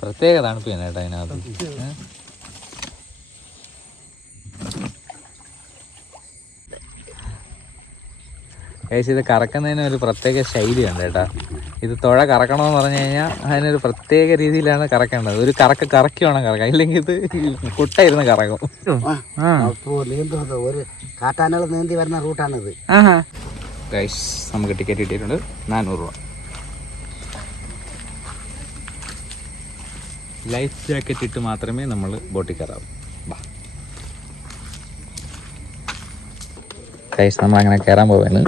പ്രത്യേക തണുപ്പ് തന്നെ കേട്ടോ അതിനകത്ത്. ഇത് കറക്കുന്നതിന് ഒരു പ്രത്യേക ശൈലിയുണ്ട് കേട്ടോ. ഇത് തുഴ കറക്കണമെന്ന് പറഞ്ഞു കഴിഞ്ഞാൽ അതിനൊരു പ്രത്യേക രീതിയിലാണ് കറക്കേണ്ടത്. ഒരു കറക്കി വേണം കറക്കാം, ഇല്ലെങ്കിൽ ഇത് കുട്ടായിരുന്ന് കറക്കും. ഒരു കാട്ടാനകൾ നീന്തി വരുന്ന റൂട്ടാണിത്. ഗൈസ് നമുക്ക് ടിക്കറ്റ് കിട്ടിയിട്ടുണ്ട് 400 രൂപ. ലൈഫ് ജാക്കറ്റ് ഇട്ട് മാത്രമേ നമ്മൾ ബോട്ടിൽ കയറാവൂ. ഗൈസ് നമ്മളങ്ങനെ കയറാൻ പോവാണ്.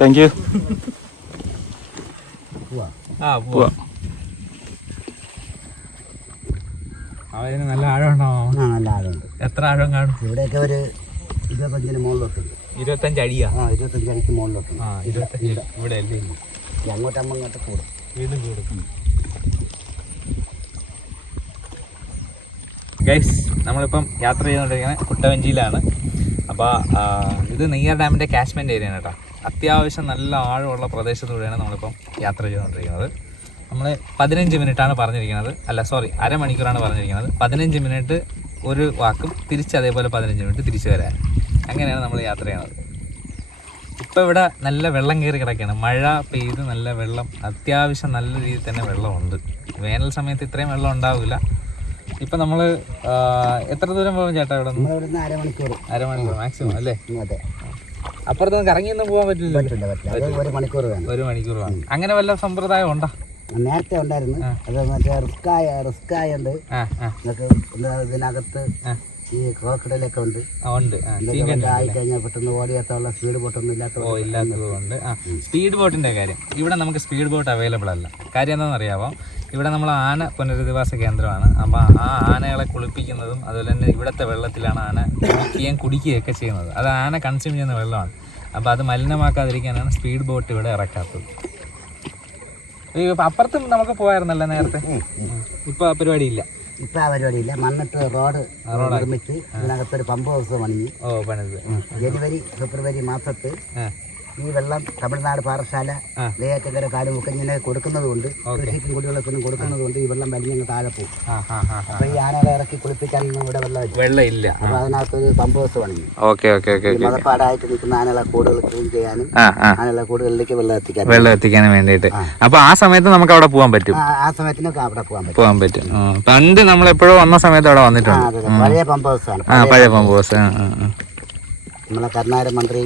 Thank you. അവന് നല്ല ആഴമുണ്ടോ? നല്ല ആഴമുണ്ട്. എത്ര ആഴം കാണും? ഇവിടെയൊക്കെ ഒരു 25 മുകളിലോട്ടുണ്ട്. 25 അടിയാ? 25 അടിക്ക് മുകളിലോട്ടുണ്ട്. 25 ഇവിടെ അല്ലേ? അങ്ങോട്ടമ്മ ഇങ്ങോട്ട് കൂടും, വീണ്ടും കൂടും. ഗൈസ് നമ്മളിപ്പം യാത്ര ചെയ്തുകൊണ്ടിരിക്കുന്നത് കുട്ടവഞ്ചിയിലാണ്. അപ്പോൾ ഇത് നെയ്യാർ ഡാമിൻ്റെ കാച്ച്മെൻറ്റ് ഏരിയയാണ് കേട്ടോ. അത്യാവശ്യം നല്ല ആഴമുള്ള പ്രദേശത്തൂടെയാണ് നമ്മളിപ്പം യാത്ര ചെയ്തുകൊണ്ടിരിക്കുന്നത്. നമ്മൾ 15 മിനിറ്റാണ് പറഞ്ഞിരിക്കുന്നത്, അല്ല സോറി അരമണിക്കൂറാണ് പറഞ്ഞിരിക്കുന്നത്. 15 മിനിറ്റ് ഒരു വാക്കും തിരിച്ച് അതേപോലെ 15 മിനിറ്റ് തിരിച്ചു വരാൻ, അങ്ങനെയാണ് നമ്മൾ യാത്ര ചെയ്യുന്നത്. ഇപ്പോൾ ഇവിടെ നല്ല വെള്ളം കയറി കിടക്കുകയാണ്. മഴ പെയ്ത് നല്ല വെള്ളം, അത്യാവശ്യം നല്ല രീതിയിൽ തന്നെ വെള്ളമുണ്ട്. വേനൽ സമയത്ത് ഇത്രയും വെള്ളം ഉണ്ടാവില്ല. ഇപ്പം നമ്മൾ എത്ര ദൂരം പോകും ചേട്ടാ? ഇവിടെ നിന്ന് അരമണിക്കൂർ മാക്സിമം അല്ലേ? അതെ. അപ്പുറത്തൊന്നും കറങ്ങിയൊന്നും പോകാൻ പറ്റില്ല. ഒരു മണിക്കൂർ വേണം. ഒരു മണിക്കൂർ വേണം. അങ്ങനെ വല്ല സമ്പ്രദായം ഉണ്ടോ? നേരത്തെ ഉണ്ടായിരുന്നു. അത് മറ്റേ റിസ്ക് ആയതുകൊണ്ട് നിങ്ങൾക്ക് ഇതിനകത്ത് ഈ ക്രോക്കഡൈലൊക്കെ ഉണ്ട്. ആയിക്കഴിഞ്ഞാൽ പെട്ടെന്ന് ഓടിയെത്താനുള്ള സ്പീഡ് ബോട്ടൊന്നും ഇല്ലാത്തതുകൊണ്ട്. സ്പീഡ് ബോട്ടിൻ്റെ കാര്യം ഇവിടെ നമുക്ക് സ്പീഡ് ബോട്ട് അവൈലബിൾ അല്ല. കാര്യം എന്താണെന്ന് അറിയാമോ? ഇവിടെ നമ്മൾ ആന പുനരധിവാസ കേന്ദ്രമാണ്. അപ്പോൾ ആ ആനകളെ കുളിപ്പിക്കുന്നതും അതുപോലെ തന്നെ ഇവിടുത്തെ വെള്ളത്തിലാണ് ആന കുടിക്കുകയൊക്കെ ചെയ്യുന്നത്. അത് ആന കൺസ്യൂം ചെയ്യുന്ന വെള്ളമാണ്. അപ്പോൾ അത് മലിനമാക്കാതിരിക്കാനാണ് സ്പീഡ് ബോട്ട് ഇവിടെ ഇറക്കാത്തത്. അപ്പുറത്തും നമുക്ക് പോയായിരുന്നല്ലോ നേരത്തെ. ഇപ്പോൾ ആ പരിപാടിയില്ല. ഇപ്പം ആ പരിപാടിയില്ല. മണ്ണിട്ട് റോഡ് നിർമ്മിച്ച് ഇതിനകത്തൊരു പമ്പ് ഹൗസ് പണിഞ്ഞ് ജനുവരി ഫെബ്രുവരി മാസത്ത് ഈ വെള്ളം തമിഴ്നാട് പാറശാല നെയ്യാറ്റക്കര കാലുമുക്കം ഇങ്ങനെ കൊടുക്കുന്നത് കൊണ്ട്, കൃഷിക്കും കുടിവെള്ളത്തിനും കൊടുക്കുന്നത് കൊണ്ട് ഈ വെള്ളം വലിഞ്ഞങ്ങ് താഴെ പോകും. അപ്പൊ ഈ ആനകളെ ഇറക്കി കുളിപ്പിക്കാനൊന്നും ഇവിടെ വെള്ളം ഇല്ല. അപ്പൊ അതിനകത്തൊരു പമ്പ് ഹൗസ് പണിഞ്ഞു. മതപ്പാടായിട്ട് നിൽക്കുന്ന ആനകളെ കൂടുകൾ ക്ലീൻ ചെയ്യാനും ആനകളെ കൂടുകളിലേക്ക് വെള്ളം എത്തിക്കാനും വേണ്ടിയിട്ട്. അപ്പൊ ആ സമയത്ത് നമുക്ക് അവിടെ പോകാൻ പറ്റും. ആ സമയത്തിനൊക്കെ അവിടെ പോകാൻ പറ്റും. പണ്ട് നമ്മൾ എപ്പോഴും വന്ന സമയത്ത് അവിടെ വന്നിട്ടുണ്ട്. പഴയ പമ്പ് ഹൗസ് ആണ്. പഴയ പമ്പ് ഹൗസ് നമ്മളെ കർണാടക മന്ത്രി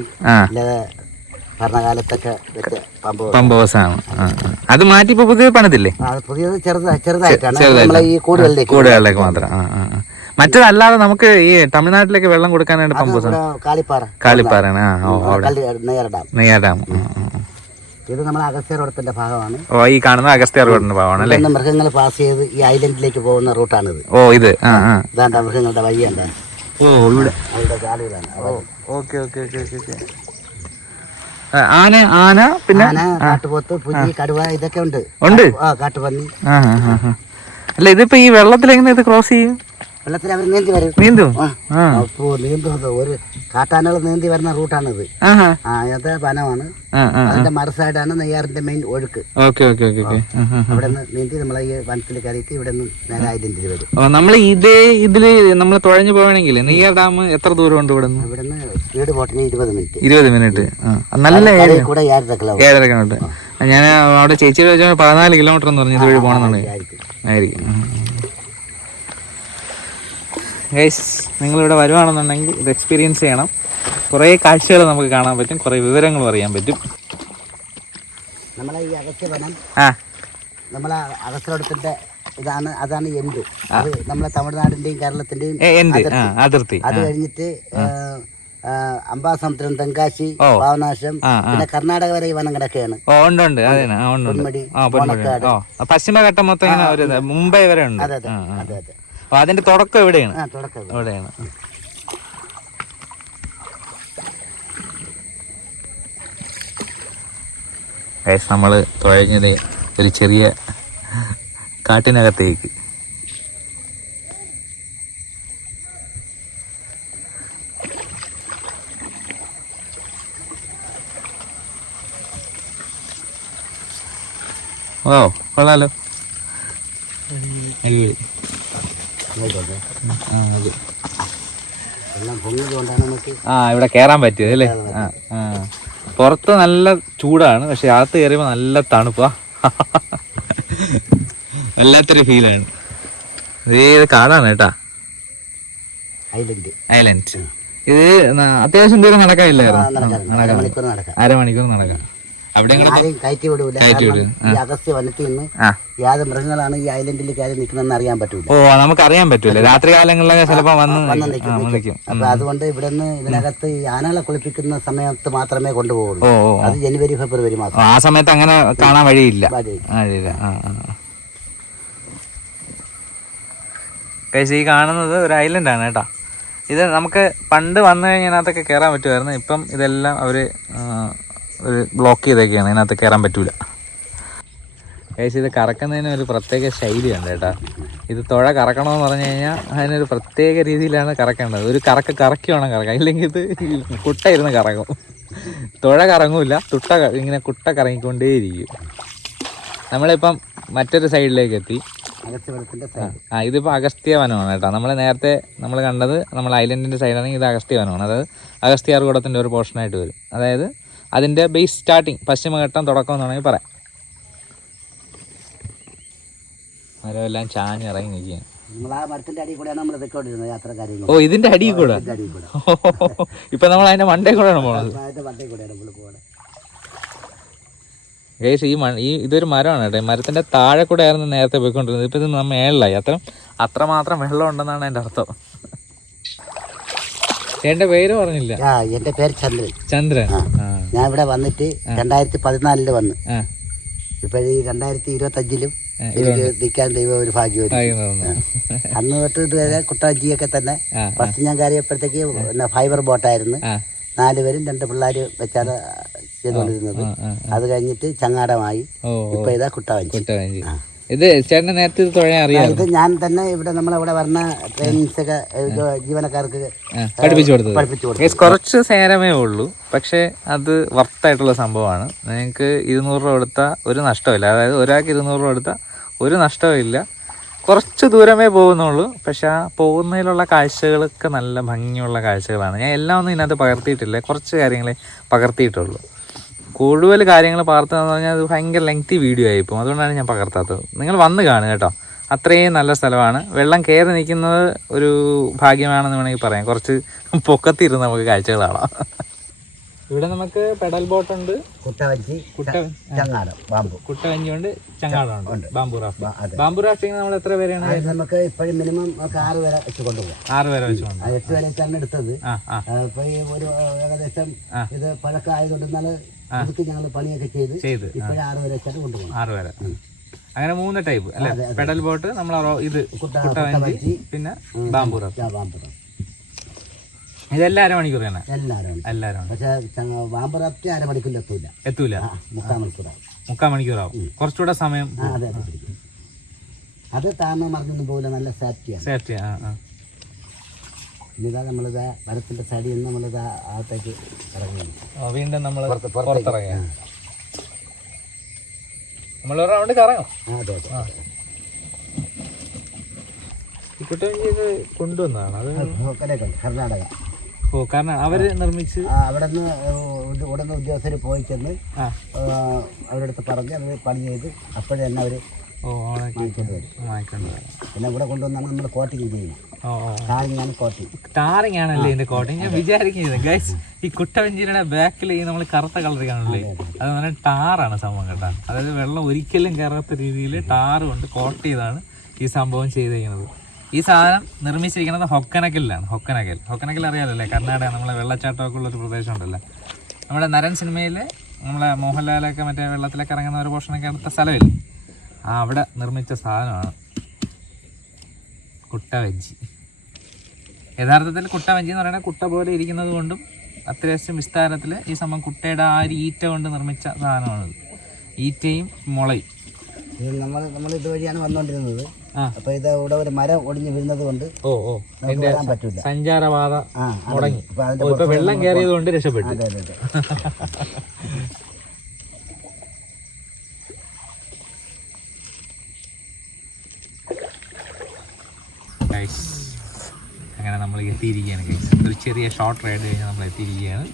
ഭരണകാലത്തൊക്കെ വെച്ച പമ്പ് ഹൗസ് ആണ്. അത് മാറ്റി ഇപ്പൊ പുതിയത് പണിതില്ലേ? പുതിയത് ചെറുതായിട്ടാണ് ഈ കൂടുകളിലേക്ക് മാത്രം. മറ്റേതല്ലാതെ നമുക്ക് ഈ തമിഴ്നാട്ടിലേക്ക് വെള്ളം കൊടുക്കാനായിട്ട് പമ്പ് ഹൗസ് കാളിപ്പാറയാണ്. നെയ്യാർ ഡാം. ഇത് നമ്മളെ അഗസ്ത്യ റോഡത്തിന്റെ ഭാഗമാണ്. ഈ കാണുന്ന അഗസ്ത്യ റോഡിന്റെ ഭാഗമാണ് അല്ലേ? മൃഗങ്ങൾ പാസ് ചെയ്ത് ഈ ഐലൻഡിലേക്ക് പോകുന്ന റൂട്ടാണിത്. ഇത് ഇതാണ്ട മൃഗങ്ങളുടെ വഴി എന്താണ്? ഇവിടെ ചാലുകളാണ്. ആന പിന്നെ കാട്ടുപോത്ത്, പുലി, കടുവ ഇതൊക്കെ ഉണ്ട്. കാട്ടുപന്നി. അല്ല ഇതിപ്പോ ഈ വെള്ളത്തിൽ എങ്ങനെ ഇത് ക്രോസ് ചെയ്യും? വെള്ളത്തിൽ അവർ നീന്തി വരും. നീന്തും. ഒരു കാട്ടാനകൾ നീന്തി വരുന്ന റൂട്ടാണിത്. അത് വനമാണ്. അതിന്റെ മറുസൈഡാണ് നെയ്യാറിന്റെ മെയിൻ ഒഴുക്ക്. അവിടെ നിന്ന് നീന്തി നമ്മളെ ഈ വനത്തിൽ കയറിയിട്ട് ഇവിടെ നിന്ന് നേരെ ഐലൻഡിൽ വരും. നമ്മൾ ഇതില് നമ്മൾ തുഴഞ്ഞു പോകണമെങ്കിൽ നെയ്യാർ ഡാം എത്ര ദൂരം ഉണ്ട് ഇവിടെ നിന്ന്? സ്പീഡ് ബോട്ടിന് 20 മിനിറ്റ്. നല്ല 7.5 കിലോമീറ്റർ. ഞാൻ അവിടെ ചേച്ചിയുടെ വെച്ചാൽ 14 കിലോമീറ്റർ എന്ന് പറഞ്ഞു ഇതുവഴി പോകണമെന്നുണ്ടെങ്കിൽ ആയിരിക്കും. ഗൈസ് നിങ്ങളിവിടെ വരുവാണെന്നുണ്ടെങ്കിൽ ഇത് എക്സ്പീരിയൻസ് ചെയ്യണം. കുറേ കാഴ്ചകൾ നമുക്ക് കാണാൻ പറ്റും, കുറേ വിവരങ്ങളും അറിയാൻ പറ്റും. നമ്മളെ ഈ അഗസ്ത്യവനം നമ്മളെ അഗസ്ത്യവനത്തിന്റെ അതാണ് എൻഡ്. അത് നമ്മളെ തമിഴ്നാടിന്റെയും കേരളത്തിന്റെയും അതിർത്തി. അത് കഴിഞ്ഞിട്ട് അംബാസമുദ്രം, തെങ്കാശി, പാവനാശം, പിന്നെ കർണാടക വരെ ഈ വനം കിടക്കുകയാണ്. പശ്ചിമഘട്ടം മൊത്തം മുംബൈ വരെ ഉണ്ട്. അതെ അതെ അതെ അതെ. അതിന്റെ തുടക്കം എവിടെയാണ്? എവിടെയാണ്? നമ്മള് തുഴഞ്ഞത് ഒരു ചെറിയ കാട്ടിനകത്തേക്ക്. ഓ കൊള്ളാലോ. ഇവിടെ കയറാൻ പറ്റിയത് അല്ലേ? പുറത്ത് നല്ല ചൂടാണ്, പക്ഷെ അകത്ത് കയറിയപ്പോൾ നല്ല തണുപ്പാ. വല്ലാത്തൊരു ഫീലാണ്. ഇത് കാടാണ് കേട്ടാ, ഐലൻഡ്. ഇത് അത്യാവശ്യം ദൂരം നടക്കാനില്ലായിരുന്നു, അരമണിക്കൂർ നടക്കാം. അവിടെ കയറ്റി വിടൂല. അഗസ്ത്യ വനത്തിൽ നിന്ന് യാതൊരു മൃഗങ്ങളാണ് ഈ ഐലൻഡിൽ കയറി നിൽക്കുന്നതെന്ന് അറിയാൻ പറ്റൂല. ഓ, നമുക്ക് അറിയാൻ പറ്റൂല. രാത്രി കാലങ്ങളിലൊക്കെ ചിലപ്പോ വന്ന് നിൽക്കും. അപ്പൊ അതുകൊണ്ട് ഇവിടെ നിന്ന് ഇതിനകത്ത് ഈ ആനകളെ കുളിപ്പിക്കുന്ന സമയത്ത് മാത്രമേ കൊണ്ടുപോകുള്ളൂ. അത് ജനുവരി ഫെബ്രുവരി മാസം. ആ സമയത്ത് അങ്ങനെ കാണാൻ വഴിയില്ല. ഈ കാണുന്നത് ഒരു ഐലൻഡാണ് കേട്ടോ. ഇത് നമുക്ക് പണ്ട് വന്നു കഴിഞ്ഞാൽ ഇതിനകത്തൊക്കെ കയറാൻ പറ്റുമായിരുന്നു. ഇപ്പം ഇതെല്ലാം അവർ ഒരു ബ്ലോക്ക് ചെയ്തൊക്കെയാണ്, ഇതിനകത്ത് കയറാൻ പറ്റൂല. കേസ് ഇത് കറക്കുന്നതിന് ഒരു പ്രത്യേക ശൈലിയുണ്ട് കേട്ടോ. ഇത് തുഴ കറക്കണമെന്ന് പറഞ്ഞു കഴിഞ്ഞാൽ അതിനൊരു പ്രത്യേക രീതിയിലാണ് കറക്കേണ്ടത്. ഒരു കറക്കി വേണം കറക്കാം, ഇല്ലെങ്കിൽ ഇത് കുട്ട ഇരുന്ന് കറങ്ങും. തുഴ കറങ്ങൂല, ഇങ്ങനെ കുട്ട കറങ്ങിക്കൊണ്ടേയിരിക്കും. നമ്മളിപ്പം മറ്റൊരു സൈഡിലേക്ക് എത്തി. ഇതിപ്പോൾ അഗസ്ത്യ വനമാണ് കേട്ടോ. നമ്മൾ കണ്ടത് നമ്മൾ ഐലൻഡിൻ്റെ സൈഡാണെങ്കിൽ ഇത് അഗസ്ത്യ വനമാണ്. അതായത് അഗസ്ത്യാർകൂടത്തിൻ്റെ ഒരു പോർഷനായിട്ട് വരും. അതായത് അതിൻ്റെ ബേസ് സ്റ്റാർട്ടിങ് പശ്ചിമഘട്ടം തുടക്കം എന്ന് വേണമെങ്കിൽ പറയാം. മരമെല്ലാം ചാഞ്ഞ് ഇറങ്ങി നിൽക്കുകയാണ്. ഓ, ഇതിന്റെ അടിയിൽ കൂടെ. ഇപ്പൊ നമ്മൾ അതിന്റെ മണ്ടേ കൂടെയാണ് പോണത്. ഗൈസ്, ഇതൊരു മരമാണ് കേട്ടോ. മരത്തിന്റെ താഴെ കൂടെ ആയിരുന്നു നേരത്തെ പോയിക്കൊണ്ടിരുന്നത്. ഇപ്പൊ ഇത് മേളിലായി. അത്രമാത്രം വെള്ളം ഉണ്ടെന്നാണ് എൻ്റെ അർത്ഥം. എന്റെ പേര് പറഞ്ഞില്ല. എന്റെ പേര് ചന്ദ്രൻ. ചന്ദ്രൻ. ഞാൻ ഇവിടെ വന്നിട്ട് 2014 വന്ന്, ഇപ്പൊ ഈ 2025 എനിക്ക് നിൽക്കാൻ ദൈവം ഒരു ഭാഗ്യം. അന്ന് തൊട്ട് ഇതുവരെ കുട്ടവഞ്ചിയൊക്കെ തന്നെ. ഫസ്റ്റ് ഞാൻ കയറിയപ്പോഴത്തേക്ക് ഫൈബർ ബോട്ടായിരുന്നു. 4 പേരും 2 പിള്ളേർ വെച്ചാണ് ചെയ്തുകൊണ്ടിരുന്നത്. അത് കഴിഞ്ഞിട്ട് ചങ്ങാടമായി. ഇപ്പൊ ഇതാ കുട്ടവഞ്ചി. ഇത് ചേട്ടന് നേരത്തെ തുഴയാൻ അറിയാം? ഇത് ഞാൻ തന്നെ ഇവിടെ നമ്മളിവിടെ വരുന്ന ട്രെയിനിങ്സ് ഒക്കെ ജീവനക്കാർക്ക് പഠിപ്പിച്ചു കൊടുത്തു. കുറച്ച് നേരമേ ഉള്ളൂ, പക്ഷെ അത് വർത്തായിട്ടുള്ള സംഭവമാണ്. നിങ്ങൾക്ക് 200 രൂപ കൊടുത്താൽ ഒരു നഷ്ടമില്ല. അതായത് ഒരാൾക്ക് 200 രൂപ കൊടുത്താൽ ഒരു നഷ്ടമില്ല. കുറച്ച് ദൂരമേ പോകുന്നുള്ളൂ, പക്ഷെ ആ പോകുന്നതിലുള്ള കാഴ്ചകളൊക്കെ നല്ല ഭംഗിയുള്ള കാഴ്ചകളാണ്. ഞാൻ എല്ലാം ഒന്നും ഇതിനകത്ത് പകർത്തിയിട്ടില്ല, കുറച്ച് കാര്യങ്ങളെ പകർത്തിയിട്ടുള്ളൂ. കൂടുതൽ കാര്യങ്ങൾ പകർത്തുന്നതെന്ന് പറഞ്ഞാൽ അത് ഭയങ്കര ലെങ്തി വീഡിയോ ആയിപ്പോൾ, അതുകൊണ്ടാണ് ഞാൻ പകർത്താത്തത്. നിങ്ങൾ വന്ന് കാണുക കേട്ടോ, അത്രയും നല്ല സ്ഥലമാണ്. വെള്ളം കയറി നിൽക്കുന്നത് ഒരു ഭാഗ്യമാണെന്ന് വേണമെങ്കിൽ പറയാം. കുറച്ച് പൊക്കത്തിരുന്ന് നമുക്ക് കാഴ്ചകൾ കാണാം. ഇവിടെ നമുക്ക് പെഡൽ ബോട്ട് ഉണ്ട്, കുട്ടവഞ്ചി ഉണ്ട്, ചങ്ങാടമുണ്ട്, ബാംബു റാഫ്റ്റിംഗ്. ബാംബു റാഫ്റ്റിംഗ് നമ്മൾ എത്ര പേരാണ്? നമുക്ക് ഇപ്പോഴും മിനിമം 6 പേരെ വെച്ച് കൊണ്ടുപോകാം. 6 പേരെ വെച്ച് 8 പേരെ വെച്ചാണ് എടുത്തത്. ഇപ്പൊ ഈ ഒരു ഏകദേശം ഇത് പഴക്കമായതുകൊണ്ടെന്നാൽ ഞങ്ങൾ പണിയൊക്കെ ചെയ്ത് ഇപ്പോഴും 6 പേരെ വെച്ചാണ് കൊണ്ടുപോകും. 6 പേരെ. അങ്ങനെ 3 ടൈപ്പ് അല്ലെ? പെഡൽ ബോട്ട്, നമ്മൾ ഇത് കുട്ടവഞ്ചി, പിന്നെ ബാംബു റാഫ്റ്റിംഗ്. ഇതെല്ലാം അരമണിക്കൂർ തന്നെ. എല്ലാവരും. പക്ഷെ ബാംബു റാഫ്റ്റ് അരമണിക്കൂറിൽ എത്തൂല. 3/4 മണിക്കൂറാവും. കുറച്ചുകൂടെ സമയം. അത് താഴ്ന്ന മറിഞ്ഞൊന്നും പോകില്ല, നല്ല സേഫ്റ്റി. ഇതാ നമ്മളിത് മരത്തിന്റെ സൈഡിൽ നിന്ന് നമ്മളിത് അകത്തേക്ക് ഇറങ്ങി. വീണ്ടും നമ്മൾ പുറത്തിറങ്ങി നമ്മൾ ഒരു റൗണ്ട് കറങ്ങും. ഈ കുട്ടവഞ്ചി കൊണ്ടുവന്നതാണ് അത് കർണാടക. കാരണം അവര് നിർമ്മിച്ച് അവിടെ നിന്ന് ഉദ്യോഗസ്ഥർ പോയി ചെന്ന് അവരുടെ അടുത്ത് പറഞ്ഞ് അവർ പണി ചെയ്ത് അപ്പോഴേ തന്നെ അവർ പിന്നെ ഇവിടെ കൊണ്ടുവന്നാണ് നമ്മൾ കോട്ടിങ് ചെയ്യുന്നത്. ടാറിങ് ആണല്ലേ ഇതിന്റെ കോട്ടിങ്? ഞാൻ വിചാരിക്കുന്നത് ഗൈസ്, ഈ കുട്ടവഞ്ചിയുടെ ബാക്കിൽ ഈ നമ്മൾ കറുത്ത കളർ കാണുന്നില്ലേ, അത് പറഞ്ഞാൽ ടാറാണ് സംഭവം കേട്ടോ. അതായത് വെള്ളം ഒരിക്കലും കയറാത്ത രീതിയിൽ ടാറ് കൊണ്ട് കോട്ട് ചെയ്താണ് ഈ സംഭവം ചെയ്തിരിക്കുന്നത്. ഈ സാധനം നിർമ്മിച്ചിരിക്കുന്നത് ഹൊക്കനക്കലിലാണ്. ഹൊക്കനക്കൽ അറിയാമല്ലേ, കർണാടക നമ്മളെ വെള്ളച്ചാട്ടമൊക്കെ ഉള്ളൊരു പ്രദേശം ഉണ്ടല്ലോ. നമ്മുടെ നരൻ സിനിമയിൽ നമ്മളെ മോഹൻലാലൊക്കെ മറ്റേ വെള്ളത്തിലൊക്കെ ഇറങ്ങുന്ന ഒരു പോർഷനൊക്കെ അടുത്ത സ്ഥലമില്ലേ, അവിടെ നിർമ്മിച്ച സാധനമാണ് കുട്ടവഞ്ചി. യഥാർത്ഥത്തിൽ കുട്ടവഞ്ചി എന്ന് പറയുന്നത് കുട്ട പോലെ ഇരിക്കുന്നത് കൊണ്ടും അത്യാവശ്യം വിസ്താരത്തിൽ ഈ സംഭവം കുട്ടയുടെ ആ ഒരു ഈറ്റ കൊണ്ട് നിർമ്മിച്ച സാധനമാണിത്. ഈറ്റയും മുളയും. നമ്മൾ ഇതുവഴിയാണ് വന്നുകൊണ്ടിരുന്നത്. അപ്പൊ ഇത് ഇവിടെ ഒരു മരം ഒടിഞ്ഞു വീഴുന്നത് കൊണ്ട് പറ്റൂല, സഞ്ചാരപാത മുടങ്ങി. ഇപ്പൊ വെള്ളം കയറിയത് കൊണ്ട് രക്ഷപ്പെട്ടു. ഗൈസ് അങ്ങനെ നമ്മൾ എത്തിയിരിക്കുകയാണ് ഗൈസ്. ഒരു ചെറിയ ഷോർട്ട് റൈഡ് കഴിഞ്ഞ് നമ്മൾ എത്തിയിരിക്കുകയാണ്.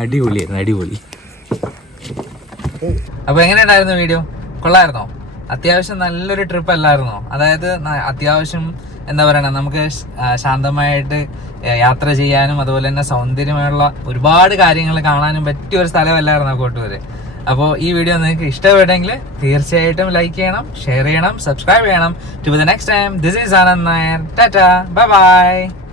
അടിപൊളിയായിരുന്നു, അടിപൊളി. അപ്പൊ എങ്ങനെയുണ്ടായിരുന്നു വീഡിയോ? കൊള്ളായിരുന്നോ? അത്യാവശ്യം നല്ലൊരു ട്രിപ്പ് അല്ലായിരുന്നോ? അതായത് അത്യാവശ്യം എന്താ പറയണ, നമുക്ക് ശാന്തമായിട്ട് യാത്ര ചെയ്യാനും അതുപോലെ തന്നെ സൗന്ദര്യമുള്ള ഒരുപാട് കാര്യങ്ങൾ കാണാനും പറ്റിയ ഒരു സ്ഥലമല്ലായിരുന്നു കോട്ടൂര്. അപ്പോൾ ഈ വീഡിയോ നിങ്ങൾക്ക് ഇഷ്ടപ്പെട്ടെങ്കിൽ തീർച്ചയായിട്ടും ലൈക്ക് ചെയ്യണം, ഷെയർ ചെയ്യണം, സബ്സ്ക്രൈബ് ചെയ്യണം. To the next time, this is Anand Nair. Tata, bye by.